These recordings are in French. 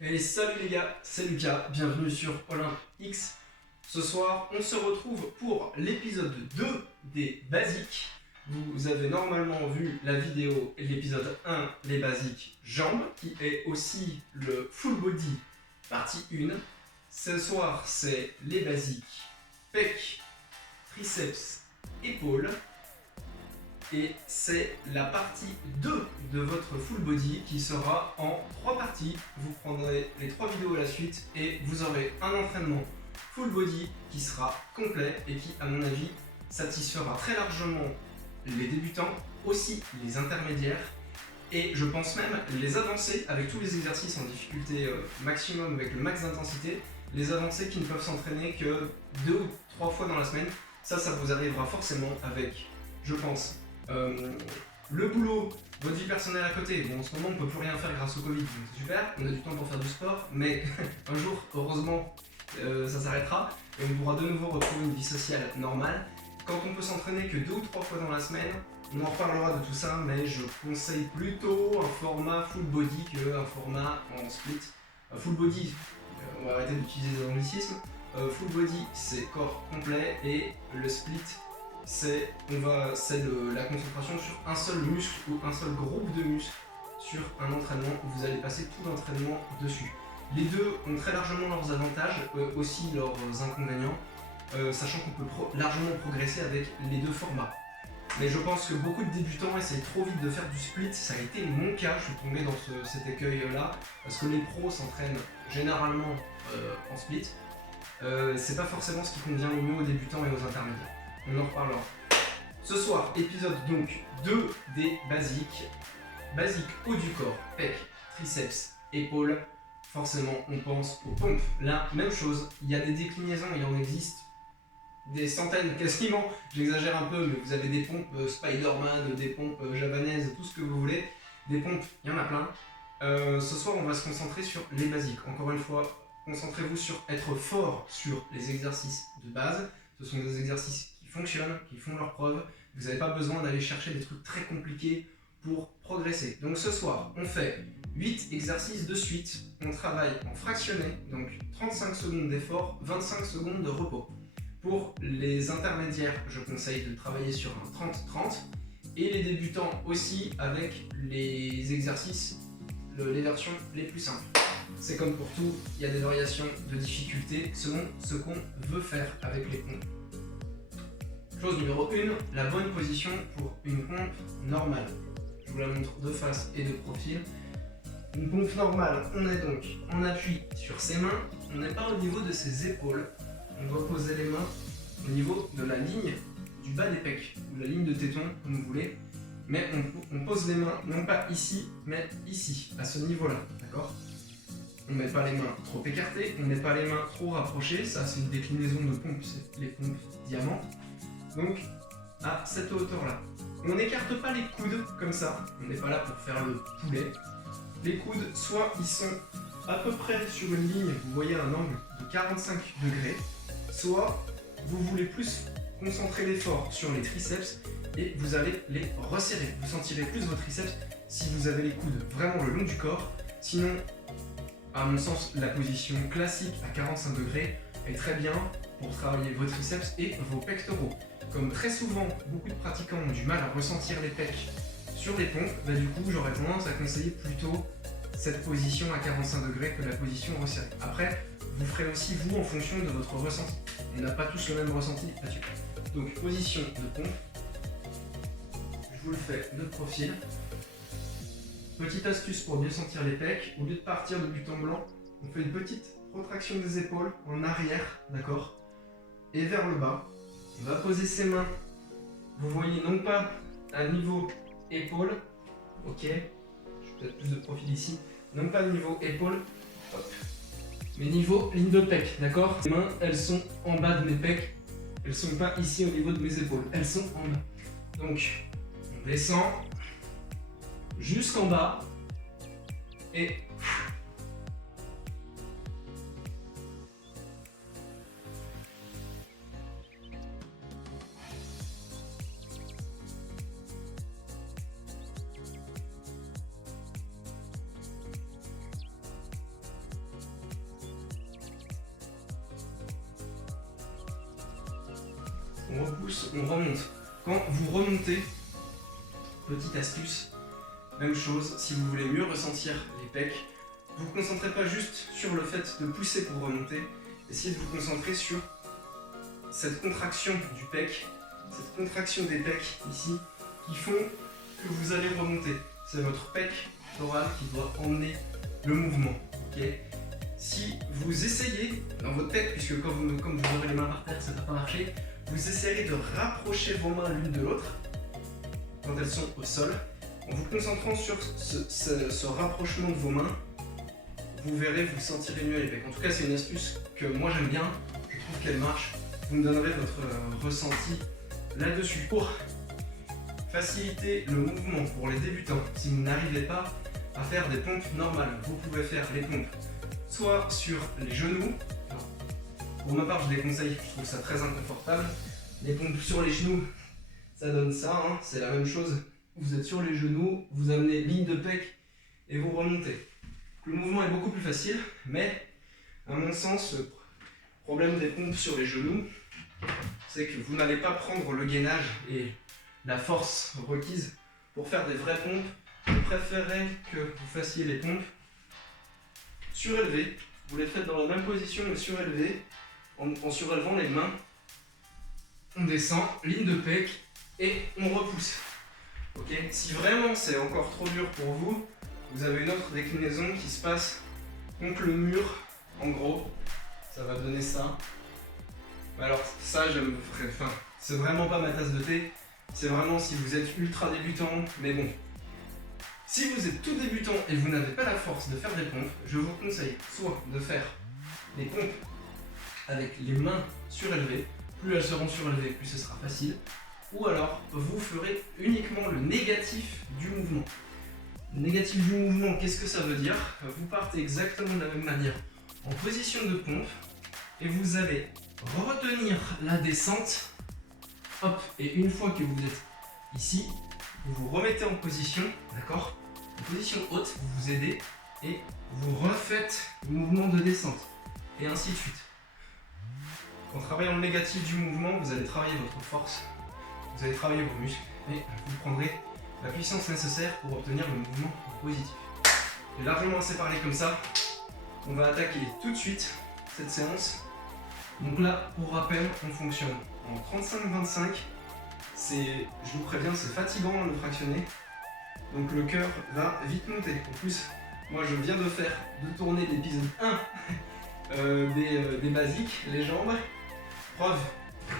Et salut les gars, c'est Lucas, bienvenue sur Olympe X. Ce soir, on se retrouve pour l'épisode 2 des basiques. Vous avez normalement vu la vidéo, l'épisode 1, les basiques jambes, qui est aussi le full body partie 1. Ce soir, c'est les basiques pec, triceps, épaules. Et c'est la partie 2 de votre full body qui sera en 3 parties. Vous prendrez les 3 vidéos à la suite et vous aurez un entraînement full body qui sera complet et qui, à mon avis, satisfera très largement les débutants, aussi les intermédiaires et je pense même les avancés avec tous les exercices en difficulté maximum avec le max d'intensité, les avancés qui ne peuvent s'entraîner que 2 ou 3 fois dans la semaine. Ça vous arrivera forcément avec, je pense, le boulot, votre vie personnelle à côté. Bon, en ce moment, on ne peut plus rien faire grâce au Covid, donc c'est super, on a du temps pour faire du sport, mais un jour, heureusement, ça s'arrêtera et on pourra de nouveau retrouver une vie sociale normale. Quand on peut s'entraîner que 2 ou 3 fois dans la semaine, on en reparlera de tout ça, mais je conseille plutôt un format full body qu'un format en split. Full body, on va arrêter d'utiliser des anglicismes. Full body, c'est corps complet et le split, c'est la concentration sur un seul muscle ou un seul groupe de muscles sur un entraînement où vous allez passer tout l'entraînement dessus. Les deux ont très largement leurs avantages, aussi leurs inconvénients, sachant qu'on peut largement progresser avec les deux formats. Mais je pense que beaucoup de débutants essaient trop vite de faire du split, ça a été mon cas, je suis tombé dans cet écueil-là, parce que les pros s'entraînent généralement en split. C'est pas forcément ce qui convient le mieux aux débutants et aux intermédiaires. On en reparlera. Ce soir, épisode donc 2 des basiques. Basique haut du corps, pec, triceps, épaules. Forcément, on pense aux pompes. La même chose, il y a des déclinaisons, il en existe des centaines quasiment. J'exagère un peu, mais vous avez des pompes Spider-Man, des pompes javanaises, tout ce que vous voulez. Des pompes, il y en a plein. Ce soir, on va se concentrer sur les basiques. Encore une fois, concentrez-vous sur être fort sur les exercices de base. Ce sont des exercices qui fonctionnent, qui font leur preuve. Vous n'avez pas besoin d'aller chercher des trucs très compliqués pour progresser. Donc ce soir, on fait 8 exercices de suite. On travaille en fractionné, donc 35 secondes d'effort, 25 secondes de repos. Pour les intermédiaires, je conseille de travailler sur un 30-30 et les débutants aussi avec les exercices, les versions les plus simples. C'est comme pour tout, il y a des variations de difficulté selon ce qu'on veut faire avec les pompes. Chose numéro 1, la bonne position pour une pompe normale. Je vous la montre de face et de profil. Une pompe normale, on est donc en appui sur ses mains, on n'est pas au niveau de ses épaules. On doit poser les mains au niveau de la ligne du bas des pecs, ou la ligne de téton, comme vous voulez. Mais on pose les mains, non pas ici, mais ici, à ce niveau-là, d'accord? On ne met pas les mains trop écartées, on ne met pas les mains trop rapprochées, ça c'est une déclinaison de pompe, c'est les pompes diamant. Donc, à cette hauteur-là. On n'écarte pas les coudes comme ça, on n'est pas là pour faire le poulet. Les coudes, soit ils sont à peu près sur une ligne, vous voyez un angle de 45 degrés, soit vous voulez plus concentrer l'effort sur les triceps et vous allez les resserrer. Vous sentirez plus vos triceps si vous avez les coudes vraiment le long du corps. Sinon, à mon sens, la position classique à 45 degrés est très bien pour travailler vos triceps et vos pectoraux. Comme très souvent, beaucoup de pratiquants ont du mal à ressentir les pecs sur les pompes, du coup, j'aurais tendance à conseiller plutôt cette position à 45 degrés que la position resserrée. Après, vous ferez aussi vous en fonction de votre ressenti. On n'a pas tous le même ressenti là-dessus. Donc, position de pompe. Je vous le fais de profil. Petite astuce pour mieux sentir les pecs, au lieu de partir de but en blanc, on fait une petite protraction des épaules en arrière, d'accord? Et vers le bas. On va poser ses mains, vous voyez, non pas à niveau épaule, ok, je vais peut-être plus de profil ici, non pas niveau épaule, hop, mais niveau ligne de pec, d'accord? Les mains, elles sont en bas de mes pecs, elles sont pas ici au niveau de mes épaules, elles sont en bas. Donc, on descend jusqu'en bas et on repousse, on remonte. Quand vous remontez, petite astuce, même chose, si vous voulez mieux ressentir les pecs, vous ne vous concentrez pas juste sur le fait de pousser pour remonter, essayez de vous concentrer sur cette contraction du pec, cette contraction des pecs ici, qui font que vous allez remonter. C'est votre pec floral qui doit emmener le mouvement. Okay. Si vous essayez, dans votre tête, puisque comme vous aurez les mains par terre, ça ne va pas marcher, vous essayerez de rapprocher vos mains l'une de l'autre quand elles sont au sol. En vous concentrant sur ce rapprochement de vos mains, vous verrez, vous sentirez mieux les pecs. En tout cas, c'est une astuce que moi j'aime bien, je trouve qu'elle marche. Vous me donnerez votre ressenti là-dessus. Pour faciliter le mouvement pour les débutants, si vous n'arrivez pas à faire des pompes normales, vous pouvez faire les pompes soit sur les genoux. Alors, pour ma part, je déconseille, je trouve ça très inconfortable. Les pompes sur les genoux, ça donne ça, hein, c'est la même chose. Vous êtes sur les genoux, vous amenez ligne de pec et vous remontez. Le mouvement est beaucoup plus facile, mais à mon sens, le problème des pompes sur les genoux, c'est que vous n'allez pas prendre le gainage et la force requise pour faire des vraies pompes. Je préférerais que vous fassiez les pompes surélevées. Vous les faites dans la même position mais surélevées, en surélevant les mains. On descend, ligne de pec et on repousse. Okay. Si vraiment c'est encore trop dur pour vous, vous avez une autre déclinaison qui se passe contre le mur. En gros, ça va donner ça. Alors ça, c'est vraiment pas ma tasse de thé. C'est vraiment si vous êtes ultra débutant, mais bon. Si vous êtes tout débutant et vous n'avez pas la force de faire des pompes, je vous conseille soit de faire des pompes avec les mains surélevées. Plus elles seront surélevées, plus ce sera facile. Ou alors, vous ferez uniquement le négatif du mouvement. Le négatif du mouvement, qu'est-ce que ça veut dire? Vous partez exactement de la même manière en position de pompe et vous allez retenir la descente. Hop, et une fois que vous êtes ici, vous vous remettez en position, d'accord? En position haute, vous vous aidez et vous refaites le mouvement de descente. Et ainsi de suite. En travaillant le négatif du mouvement, vous allez travailler votre force, vous allez travailler vos muscles et vous prendrez la puissance nécessaire pour obtenir le mouvement positif. J'ai largement assez parlé comme ça. On va attaquer tout de suite cette séance. Donc là, pour rappel, on fonctionne en 35-25. Je vous préviens, c'est fatigant de fractionner. Donc le cœur va vite monter. En plus, moi je viens de tourner l'épisode 1 des basiques, les jambes. Preuve,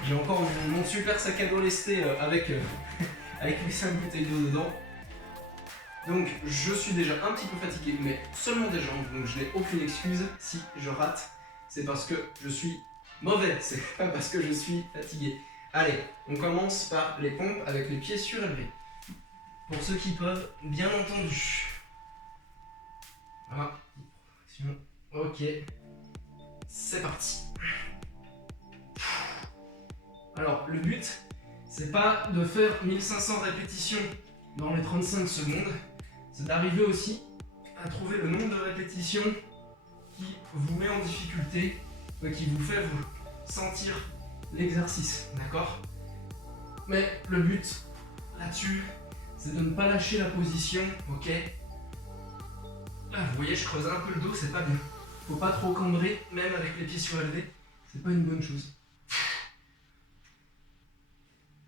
j'ai encore mon super sac à dos lesté avec mes 5 bouteilles d'eau dedans. Donc je suis déjà un petit peu fatigué, mais seulement des jambes, donc je n'ai aucune excuse. Si je rate, c'est parce que je suis mauvais, c'est pas parce que je suis fatigué. Allez, on commence par les pompes avec les pieds surélevés. Pour ceux qui peuvent, bien entendu. Voilà, ok, c'est parti. Alors, le but, c'est pas de faire 1500 répétitions dans les 35 secondes, c'est d'arriver aussi à trouver le nombre de répétitions qui vous met en difficulté, qui vous fait vous sentir l'exercice, d'accord? Mais le but là-dessus, c'est de ne pas lâcher la position, ok? Là, vous voyez, je creuse un peu le dos, c'est pas bien. Faut pas trop cambrer, même avec les pieds surélevés, c'est pas une bonne chose.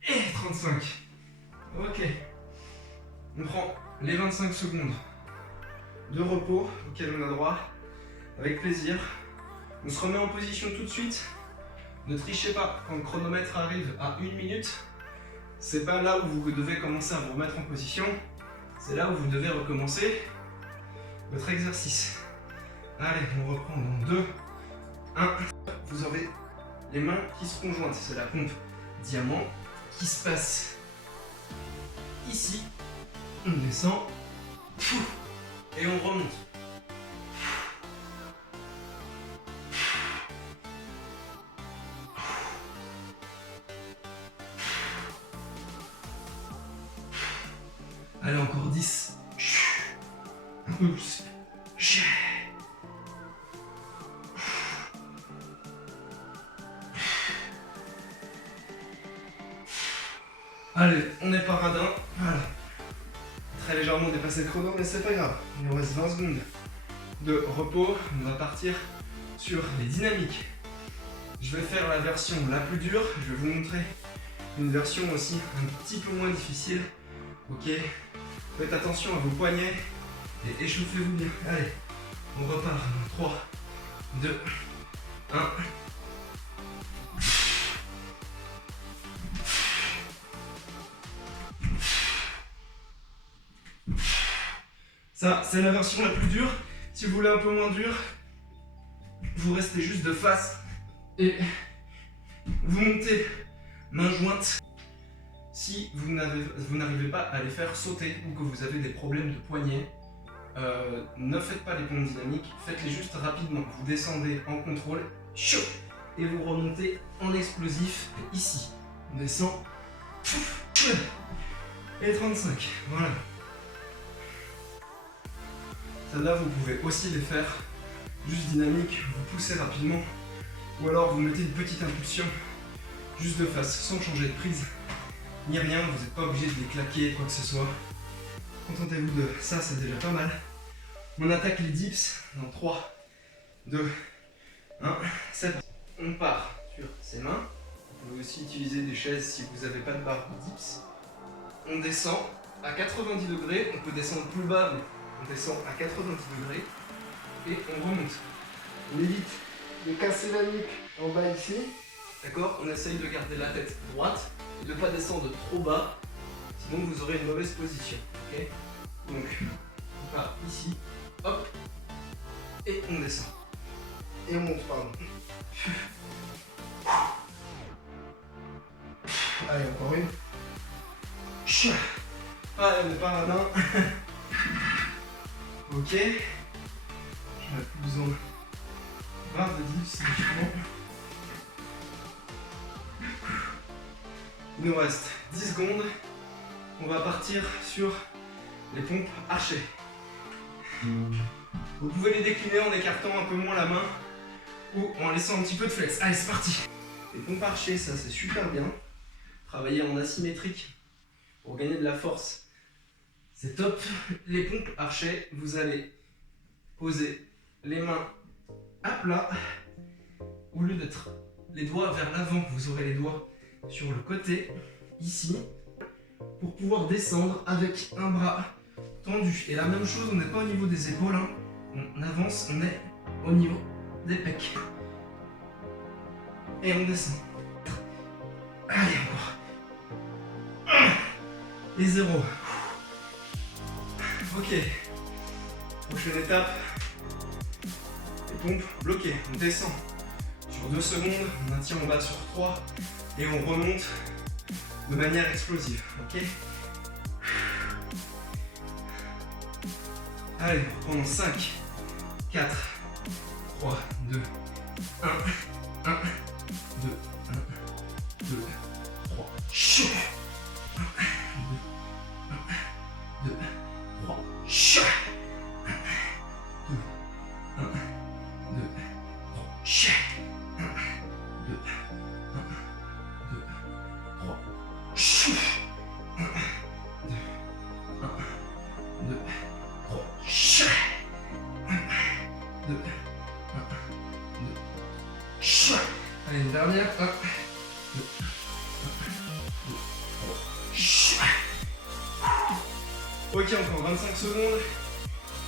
Et 35. Ok. On prend les 25 secondes de repos auxquelles on a droit, avec plaisir. On se remet en position tout de suite. Ne trichez pas, quand le chronomètre arrive à 1 minute, c'est pas là où vous devez commencer à vous remettre en position, c'est là où vous devez recommencer votre exercice. Allez, on reprend dans 2, 1. Vous aurez les mains qui seront jointes, c'est la pompe diamant qui se passe ici. On descend et on remonte. Allez, encore 10. Un peu plus. Allez, on est paradin. Voilà. Très légèrement dépassé le chrono, mais c'est pas grave. Il nous reste 20 secondes de repos. On va partir sur les dynamiques. Je vais faire la version la plus dure. Je vais vous montrer une version aussi un petit peu moins difficile. Ok. Faites attention à vos poignets et échauffez-vous bien. Allez, on repart dans 3, 2, 1. Ça, c'est la version la plus dure. Si vous voulez un peu moins dur, vous restez juste de face et vous montez main jointe. Si vous n'arrivez pas à les faire sauter ou que vous avez des problèmes de poignet, ne faites pas les pompes dynamiques, faites-les juste rapidement. Vous descendez en contrôle, et vous remontez en explosif ici. On descend et 35, voilà. Celle-là, vous pouvez aussi les faire juste dynamique, vous poussez rapidement, ou alors vous mettez une petite impulsion juste de face, sans changer de prise, ni rien, vous n'êtes pas obligé de les claquer, quoi que ce soit. Contentez-vous de ça, c'est déjà pas mal. On attaque les dips dans 3, 2, 1, 7. On part sur ses mains. Vous pouvez aussi utiliser des chaises si vous n'avez pas de barre de dips. On descend à 90 degrés, on peut descendre plus bas, mais on descend à 90 degrés et on remonte. On évite de casser la nuque en bas ici. D'accord? On essaye de garder la tête droite et de ne pas descendre trop bas, sinon vous aurez une mauvaise position. Okay? Donc, on part ici, hop, et on descend. Et on monte, pardon. Allez, encore une. Allez, on est paradin. Ok. On n'a plus besoin de barre de dips, logiquement. Il nous reste 10 secondes. On va partir sur les pompes archées. Vous pouvez les décliner en écartant un peu moins la main ou en laissant un petit peu de flex. Allez, c'est parti. Les pompes archées, ça c'est super bien. Travailler en asymétrique pour gagner de la force, c'est top. Les pompes archées, vous allez poser les mains à plat. Au lieu d'être les doigts vers l'avant, vous aurez les doigts sur le côté, ici, pour pouvoir descendre avec un bras tendu. Et la même chose, on n'est pas au niveau des épaules, hein. On avance, on est au niveau des pecs. Et on descend. Allez, encore. 1 et 0. Ok. Prochaine étape. Les pompes bloquées. On descend sur 2 secondes, on maintient en bas sur 3 et on remonte de manière explosive. Ok. Allez, pendant 5, 4, 3, 2, 1, 1, 2, 1, 2, 3, 1, 2, 3, 1, 2, 3, allez, une dernière. 1, 2, 3. Ok, encore 25 secondes.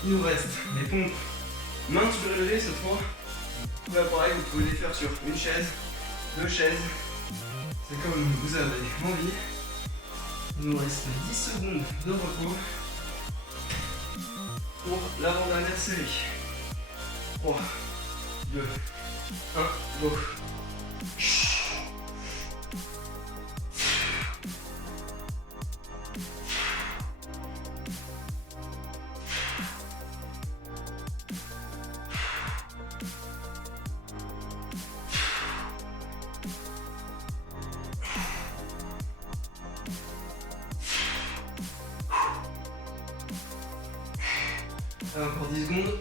Il nous reste les pompes main surélevée cette fois. Là, pareil, vous pouvez les faire sur une chaise, 2 chaises. C'est comme vous avez envie. Il nous reste 10 secondes de repos pour l'avant-dernière série. 3, 2, 1, go. Encore 10 secondes.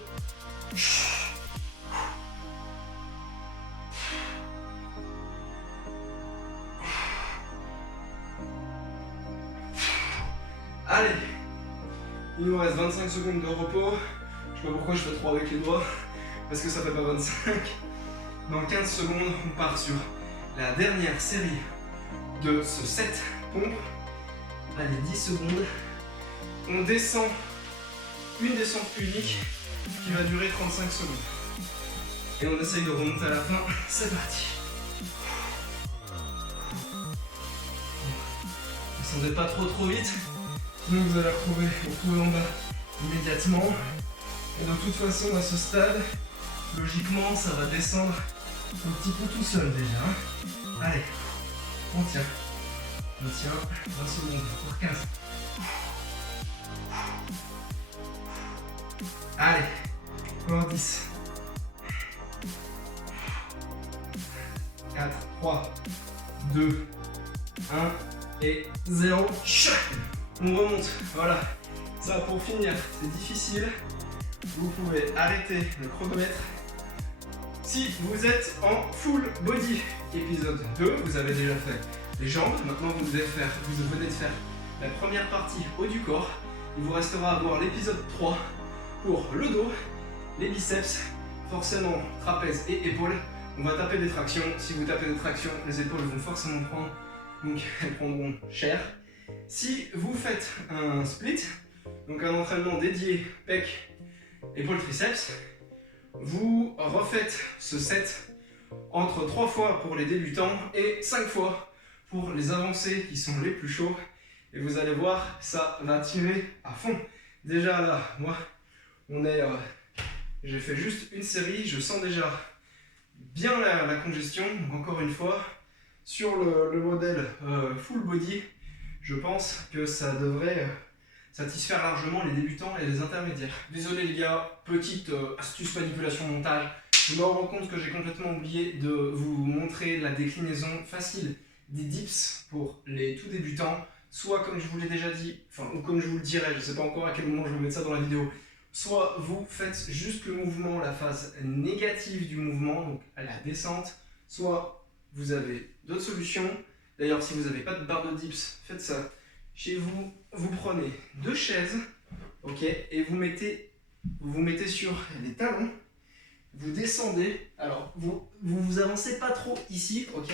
Il nous reste 25 secondes de repos. Je sais pas pourquoi je fais 3 avec les doigts, parce que ça fait pas 25. Dans 15 secondes, on part sur la dernière série de ce set pompe. Allez, 10 secondes. On descend une descente unique qui va durer 35 secondes. Et on essaye de remonter à la fin. C'est parti. Descendez pas trop vite, sinon vous allez retrouver en bas immédiatement. Et de toute façon, à ce stade, logiquement, ça va descendre un petit peu tout seul déjà. Allez, on tient. On tient 20 secondes pour 15. Allez, encore 10. 4, 3, 2, 1 et 0. On remonte, voilà. Ça pour finir, c'est difficile. Vous pouvez arrêter le chronomètre. Si vous êtes en full body, épisode 2, vous avez déjà fait les jambes. Maintenant vous venez de faire la première partie haut du corps. Il vous restera à voir l'épisode 3 pour le dos, les biceps, forcément trapèze et épaules. On va taper des tractions. Si vous tapez des tractions, les épaules vont forcément prendre, donc elles prendront cher. Si vous faites un split, donc un entraînement dédié pec, épaules, triceps, vous refaites ce set entre 3 fois pour les débutants et 5 fois pour les avancés qui sont les plus chauds. Et vous allez voir, ça va tirer à fond. Déjà là, moi, j'ai fait juste une série, je sens déjà bien la congestion. Encore une fois, sur le modèle full body, je pense que ça devrait satisfaire largement les débutants et les intermédiaires. Désolé les gars, petite astuce manipulation montage. Je me rends compte que j'ai complètement oublié de vous montrer la déclinaison facile des dips pour les tout débutants. Soit comme je vous l'ai déjà dit, ou comme je vous le dirai, je ne sais pas encore à quel moment je vais mettre ça dans la vidéo, soit vous faites juste le mouvement, la phase négative du mouvement, donc à la descente, soit vous avez d'autres solutions. D'ailleurs, si vous n'avez pas de barre de dips, faites ça chez vous. Vous prenez 2 chaises, ok, et vous vous mettez sur des talons, vous descendez. Alors, vous avancez pas trop ici, ok,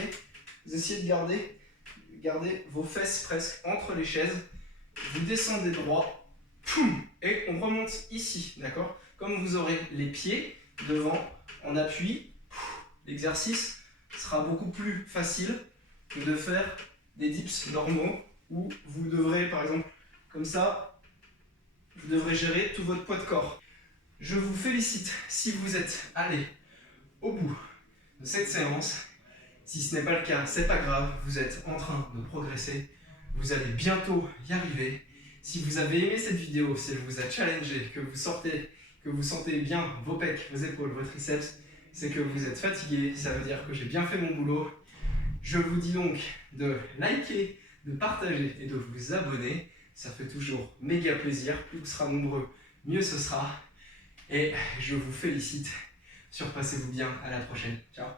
vous essayez de garder vos fesses presque entre les chaises, vous descendez droit, et on remonte ici, d'accord? Comme vous aurez les pieds devant en appui, l'exercice sera beaucoup plus facile que de faire des dips normaux où vous devrez, par exemple, comme ça, vous devrez gérer tout votre poids de corps. Je vous félicite si vous êtes allé au bout de cette séance. Si ce n'est pas le cas, c'est pas grave, vous êtes en train de progresser, vous allez bientôt y arriver. Si vous avez aimé cette vidéo, si elle vous a challengé, que vous sentez bien vos pecs, vos épaules, vos triceps, c'est que vous êtes fatigué, ça veut dire que j'ai bien fait mon boulot. Je vous dis donc de liker, de partager et de vous abonner. Ça fait toujours méga plaisir. Plus vous serez nombreux, mieux ce sera. Et je vous félicite. Surpassez-vous bien. À la prochaine. Ciao.